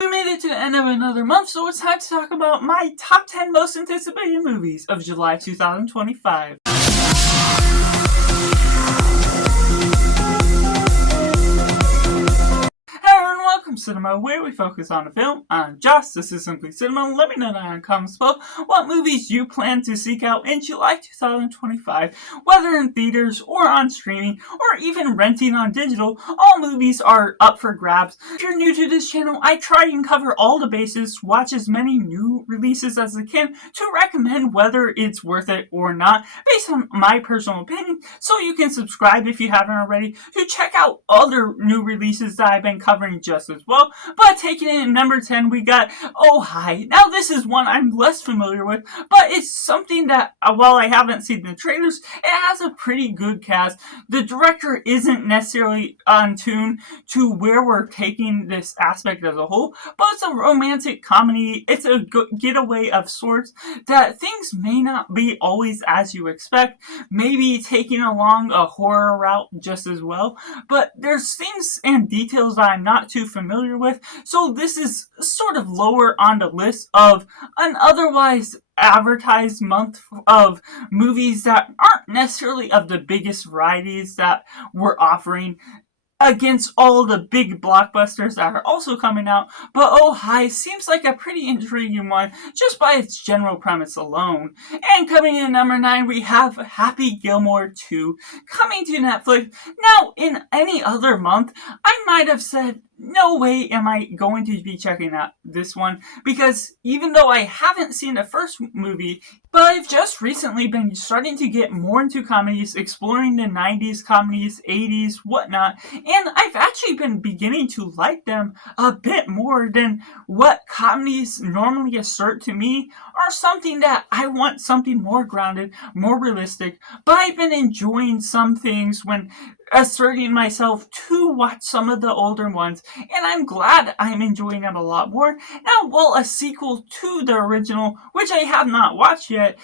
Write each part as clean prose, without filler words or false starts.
We made it to the end of another month, so it's time to talk about my top 10 most anticipated movies of July 2025. Hello and welcome to Cinema, where we focus on a film. I'm Josh, this is Simply Cinema. Let me know down in the comments below what movies you plan to seek out in July 2025, whether in theaters or on streaming or even renting on digital. All movies are up for grabs. If you're new to this channel, I try and cover all the bases, watch as many new releases as I can to recommend whether it's worth it or not based on my personal opinion, so you can subscribe if you haven't already to check out other new releases that I've been covering just as well. But taking in at number 10, we got Oh Hi. Now this is one I'm less familiar with, but it's something that, while I haven't seen the trailers, it has a pretty good cast. The director isn't necessarily on tune to where we're taking this aspect as a whole, but it's a romantic comedy. It's a getaway of sorts that things may not be always as you expect, maybe taking along a horror route just as well, but there's things and details that I'm not too familiar with, so this is sort of lower on the list of an otherwise advertised month of movies that aren't necessarily of the biggest varieties that we're offering against all the big blockbusters that are also coming out. But Oh Hi seems like a pretty intriguing one just by its general premise alone. And coming in at number 9, we have Happy Gilmore 2 coming to Netflix. Now, in any other month, I might have said, no way am I going to be checking out this one, because even though I haven't seen the first movie, but I've just recently been starting to get more into comedies, exploring the 90s comedies, 80s, whatnot, and I've actually been beginning to like them a bit more than what comedies normally assert to me are something that I want something more grounded, more realistic, but I've been enjoying some things when asserting myself to watch some of the older ones, and I'm glad I'm enjoying them a lot more. Now, while a sequel to the original, which I have not watched yet,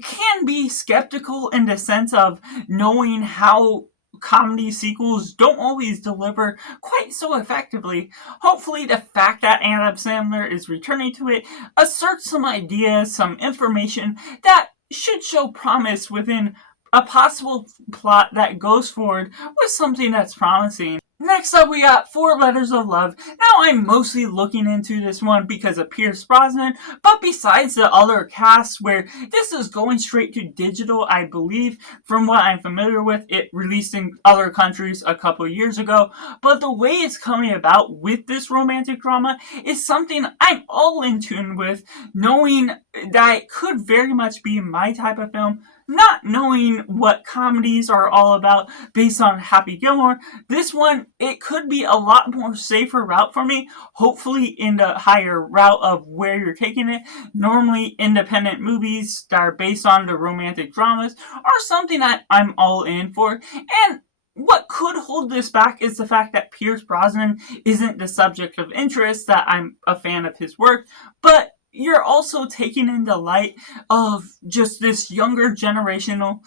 can be skeptical in the sense of knowing how comedy sequels don't always deliver quite so effectively. Hopefully the fact that Adam Sandler is returning to it asserts some ideas, some information that should show promise within a possible plot that goes forward with something that's promising. Next up, we got 4 Letters of Love. Now, I'm mostly looking into this one because of Pierce Brosnan, but besides the other casts where this is going straight to digital, I believe, from what I'm familiar with, it released in other countries a couple years ago, but the way it's coming about with this romantic drama is something I'm all in tune with, knowing that it could very much be my type of film. Not knowing what comedies are all about based on Happy Gilmore, this one, it could be a lot more safer route for me, hopefully in the higher route of where you're taking it. Normally, independent movies that are based on the romantic dramas are something that I'm all in for, and what could hold this back is the fact that Pierce Brosnan isn't the subject of interest, that I'm a fan of his work, but you're also taking in the light of just this younger generational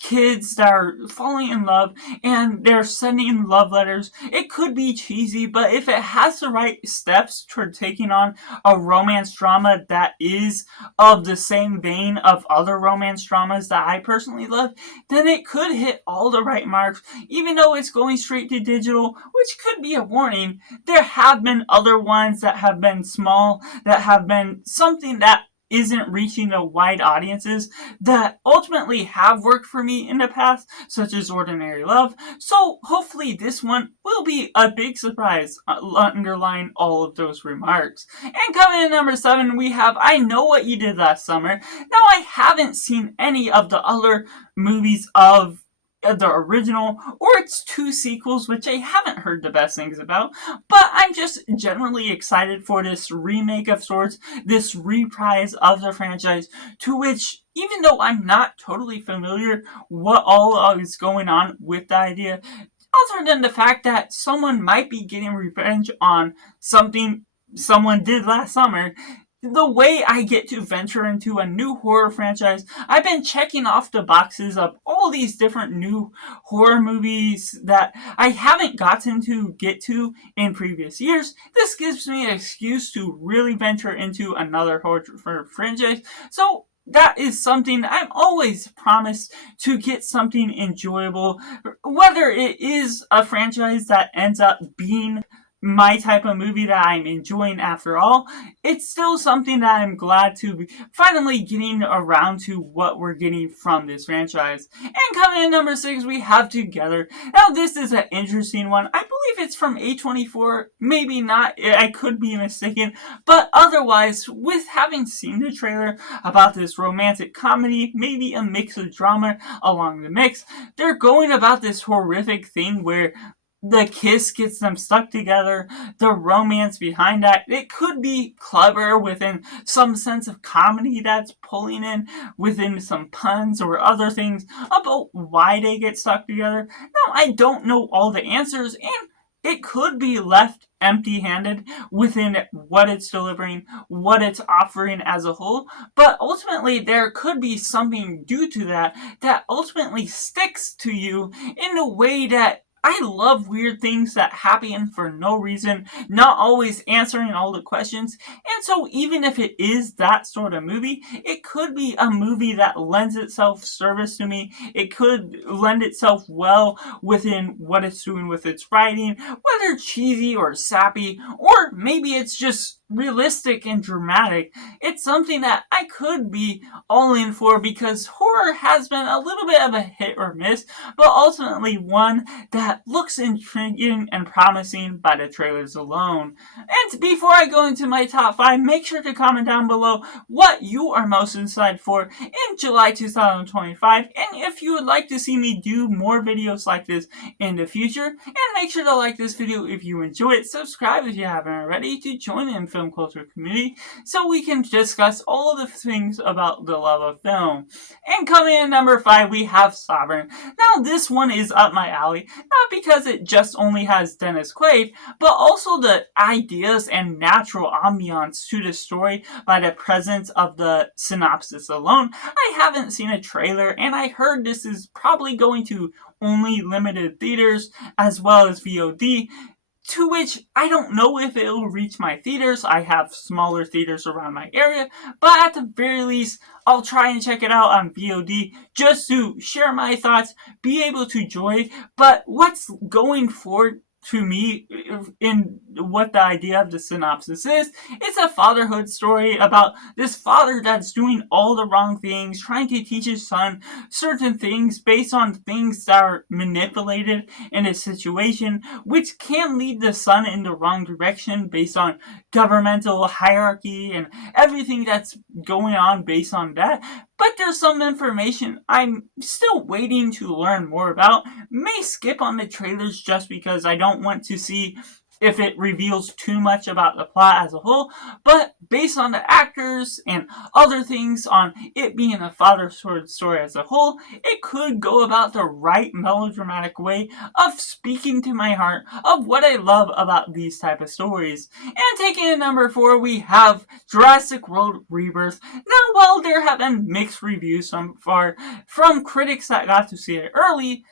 kids that are falling in love and they're sending love letters. It could be cheesy, but if it has the right steps toward taking on a romance drama that is of the same vein of other romance dramas that I personally love, then it could hit all the right marks. Even though it's going straight to digital, which could be a warning, there have been other ones that have been small, that have been something that isn't reaching the wide audiences that ultimately have worked for me in the past, such as Ordinary Love. So hopefully this one will be a big surprise underlying all of those remarks. And coming in number 7, we have I Know What You Did Last Summer. Now, I haven't seen any of the other movies of the original or its 2 sequels, which I haven't heard the best things about, but I'm just generally excited for this remake of sorts, this reprise of the franchise, to which, even though I'm not totally familiar what all is going on with the idea, other than the fact that someone might be getting revenge on something someone did last summer, the way I get to venture into a new horror franchise. I've been checking off the boxes of all these different new horror movies that I haven't gotten to get to in previous years. This gives me an excuse to really venture into another horror franchise. So that is something I'm always promised, to get something enjoyable, whether it is a franchise that ends up being my type of movie that I'm enjoying after all. It's still something that I'm glad to be finally getting around to what we're getting from this franchise. And coming in number 6, we have Together. Now this is an interesting one. I believe it's from A24, maybe not, I could be mistaken, but otherwise, with having seen the trailer about this romantic comedy, maybe a mix of drama along the mix, they're going about this horrific thing where the kiss gets them stuck together, the romance behind that. It could be clever within some sense of comedy that's pulling in within some puns or other things about why they get stuck together. Now, I don't know all the answers, and it could be left empty-handed within what it's delivering, what it's offering as a whole, but ultimately there could be something due to that that ultimately sticks to you in a way that I love weird things that happen for no reason, not always answering all the questions. And so even if it is that sort of movie, it could be a movie that lends itself service to me. It could lend itself well within what it's doing with its writing, whether cheesy or sappy, or maybe it's just realistic and dramatic. It's something that I could be all in for, because horror has been a little bit of a hit or miss, but ultimately one that looks intriguing and promising by the trailers alone. And before I go into my top 5, make sure to comment down below what you are most excited for in July 2025, and if you would like to see me do more videos like this in the future. And make sure to like this video if you enjoy it, subscribe if you haven't already, to join in film culture community so we can discuss all the things about the love of film. And coming in number 5, we have Sovereign. Now this one is up my alley, not because it just only has Dennis Quaid, but also the ideas and natural ambiance to the story by the presence of the synopsis alone. I haven't seen a trailer, and I heard this is probably going to only limited theaters as well as VOD, to which I don't know if it will reach my theaters. I have smaller theaters around my area, but at the very least, I'll try and check it out on VOD just to share my thoughts, be able to enjoy. But what's going forward to me in what the idea of the synopsis is, it's a fatherhood story about this father that's doing all the wrong things, trying to teach his son certain things based on things that are manipulated in a situation, which can lead the son in the wrong direction based on governmental hierarchy and everything that's going on based on that. But there's some information I'm still waiting to learn more about. May skip on the trailers just because I don't want to see if it reveals too much about the plot as a whole, but based on the actors and other things on it being a father-son story as a whole, it could go about the right melodramatic way of speaking to my heart of what I love about these type of stories. And taking in number 4, we have Jurassic World Rebirth. Now, while there have been mixed reviews so far from critics that got to see it early,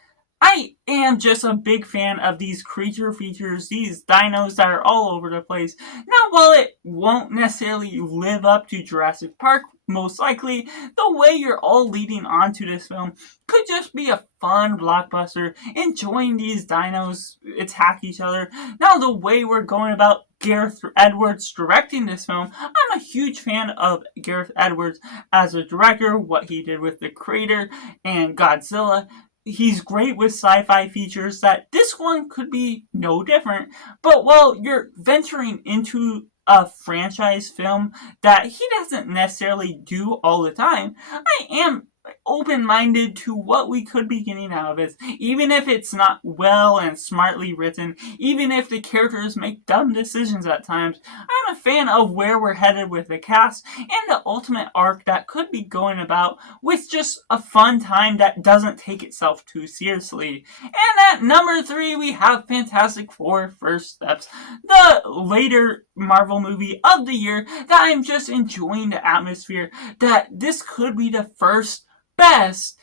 I am just a big fan of these creature features, these dinos that are all over the place. Now, while it won't necessarily live up to Jurassic Park, most likely, the way you're all leading on to this film could just be a fun blockbuster, enjoying these dinos attack each other. Now, the way we're going about Gareth Edwards directing this film, I'm a huge fan of Gareth Edwards as a director, what he did with The Creator and Godzilla. He's great with sci-fi features that this one could be no different. But while you're venturing into a franchise film that he doesn't necessarily do all the time, I am open-minded to what we could be getting out of this, even if it's not well and smartly written, even if the characters make dumb decisions at times. I'm I'm a fan of where we're headed with the cast and the ultimate arc that could be going about with just a fun time that doesn't take itself too seriously. And at number 3, we have Fantastic Four First Steps, the later Marvel movie of the year that I'm just enjoying the atmosphere that this could be the first best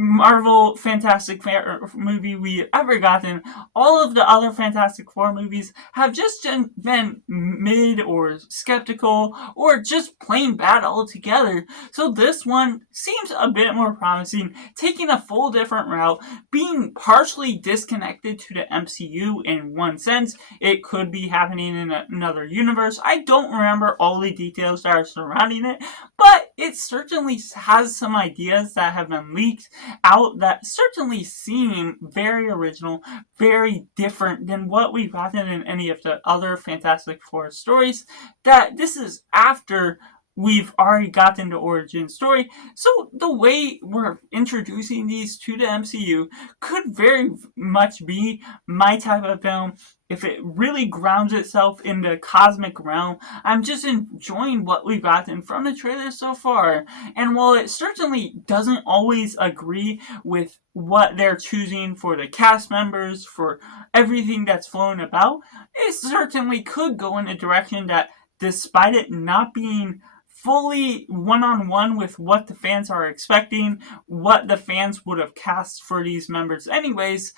Marvel Fantastic Four movie we ever gotten. All of the other Fantastic Four movies have just been mid or skeptical or just plain bad altogether. So this one seems a bit more promising, taking a full different route, being partially disconnected to the MCU in one sense. It could be happening in another universe. I don't remember all the details that are surrounding it, but it certainly has some ideas that have been leaked out that certainly seem very original, very different than what we've gotten in any of the other Fantastic Four stories, that this is after we've already gotten the origin story. So the way we're introducing these to the MCU could very much be my type of film. If it really grounds itself in the cosmic realm, I'm just enjoying what we've gotten from the trailer so far. And while it certainly doesn't always agree with what they're choosing for the cast members, for everything that's flown about, it certainly could go in a direction that, despite it not being fully one-on-one with what the fans are expecting, what the fans would have cast for these members anyways,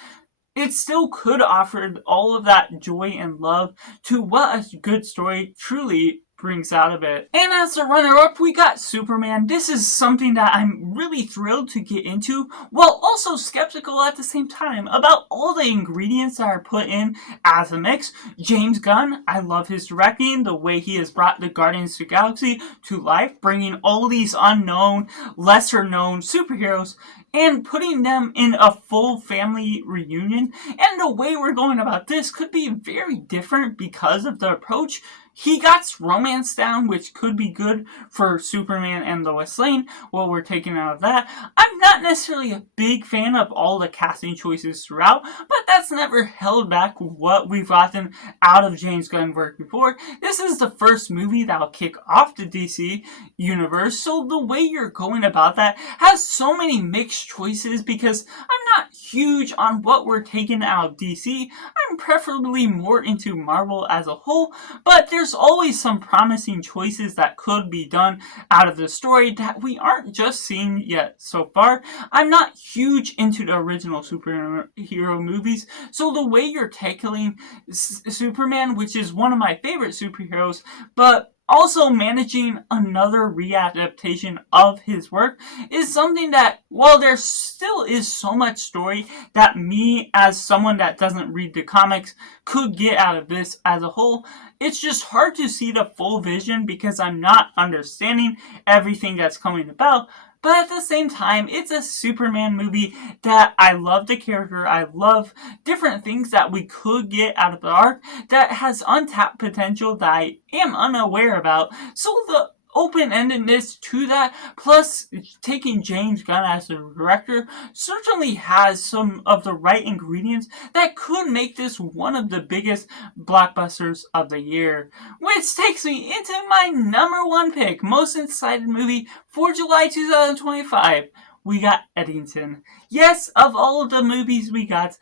it still could offer all of that joy and love to what a good story truly brings out of it. And as a runner-up, we got Superman. This is something that I'm really thrilled to get into, while also skeptical at the same time about all the ingredients that are put in as a mix. James Gunn, I love his directing, the way he has brought the Guardians of the Galaxy to life, bringing all these unknown, lesser-known superheroes and putting them in a full family reunion. And the way we're going about this could be very different because of the approach. He got romance down, which could be good for Superman and Lois Lane, while we're taking out of that. I'm not necessarily a big fan of all the casting choices throughout, but that's never held back what we've gotten out of James Gunn work before. This is the first movie that'll kick off the DC universe, so the way you're going about that has so many mixed choices, because I'm not huge on what we're taking out of DC. I'm preferably more into Marvel as a whole, but there's always some promising choices that could be done out of the story that we aren't just seeing yet so far. I'm not huge into the original superhero movies, so the way you're tackling Superman, which is one of my favorite superheroes, but also managing another readaptation of his work, is something that, while there still is so much story that me, as someone that doesn't read the comics, could get out of this as a whole, it's just hard to see the full vision because I'm not understanding everything that's coming about. But at the same time, it's a Superman movie that I love the character. I love different things that we could get out of the arc that has untapped potential that I am unaware about. So the open-endedness to that, plus taking James Gunn as the director, certainly has some of the right ingredients that could make this one of the biggest blockbusters of the year. Which takes me into my number 1 pick, most excited movie for July 2025. We got Edington. Yes, of all of the movies we got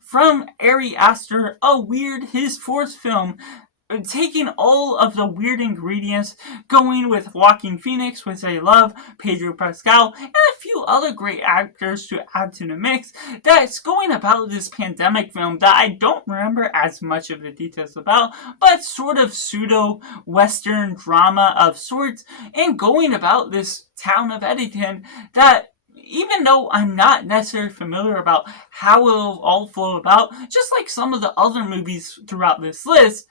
from Ari Aster, his 4th film, taking all of the weird ingredients, going with Joaquin Phoenix, which I love, Pedro Pascal, and a few other great actors to add to the mix, that's going about this pandemic film that I don't remember as much of the details about, but sort of pseudo-western drama of sorts, and going about this town of Edington that, even though I'm not necessarily familiar about how it will all flow about, just like some of the other movies throughout this list,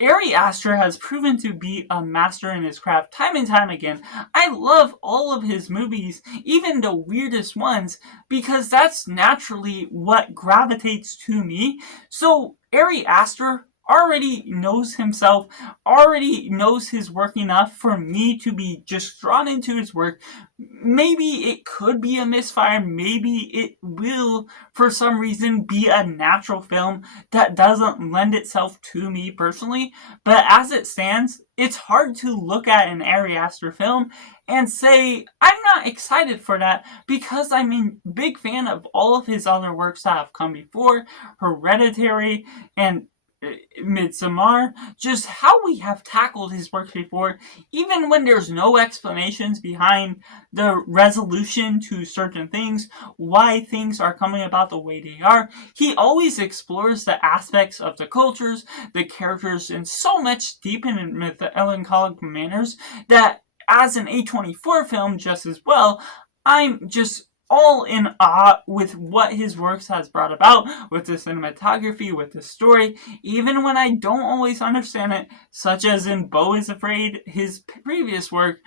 Ari Aster has proven to be a master in his craft time and time again. I love all of his movies, even the weirdest ones, because that's naturally what gravitates to me. So Ari Aster already knows himself, already knows his work enough for me to be just drawn into his work. Maybe it could be a misfire, maybe it will, for some reason, be a natural film that doesn't lend itself to me personally, but as it stands, it's hard to look at an Ari Aster film and say, I'm not excited for that, because I'm a big fan of all of his other works that have come before, Hereditary and Midsommar, just how we have tackled his work before, even when there's no explanations behind the resolution to certain things, why things are coming about the way they are. He always explores the aspects of the cultures, the characters in so much deep and melancholic manners that as an A24 film just as well, I'm just all in awe with what his works has brought about, with the cinematography, with the story, even when I don't always understand it, such as in Beau is Afraid, his previous work.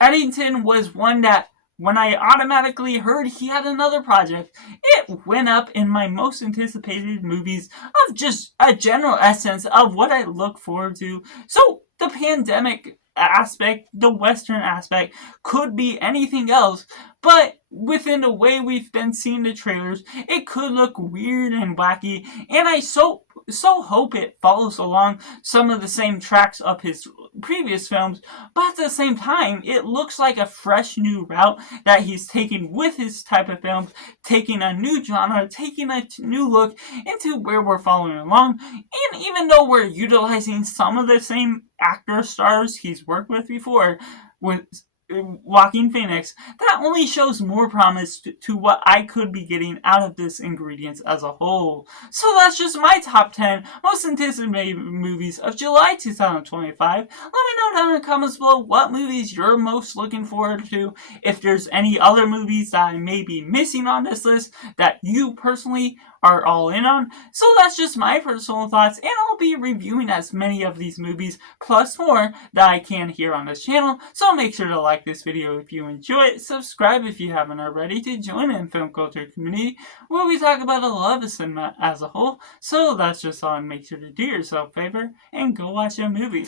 Edington was one that, when I automatically heard he had another project, it went up in my most anticipated movies of just a general essence of what I look forward to. So the pandemic aspect, the Western aspect, could be anything else, but within the way we've been seeing the trailers, it could look weird and wacky, and I so hope it follows along some of the same tracks of his previous films, but at the same time, it looks like a fresh new route that he's taking with his type of films, taking a new genre, taking a new look into where we're following along, and even though we're utilizing some of the same actor stars he's worked with before, with Joaquin Phoenix, that only shows more promise to what I could be getting out of this ingredients as a whole. So that's just my top 10 most anticipated movies of July 2025. Let me know down in the comments below what movies you're most looking forward to, if there's any other movies that I may be missing on this list that you personally are all in on. So that's just my personal thoughts, and I'll be reviewing as many of these movies plus more that I can here on this channel. So make sure to like this video if you enjoy it, subscribe if you haven't already to join in film culture community where we talk about a love of cinema as a whole. So that's just all, and make sure to do yourself a favor and go watch a movie.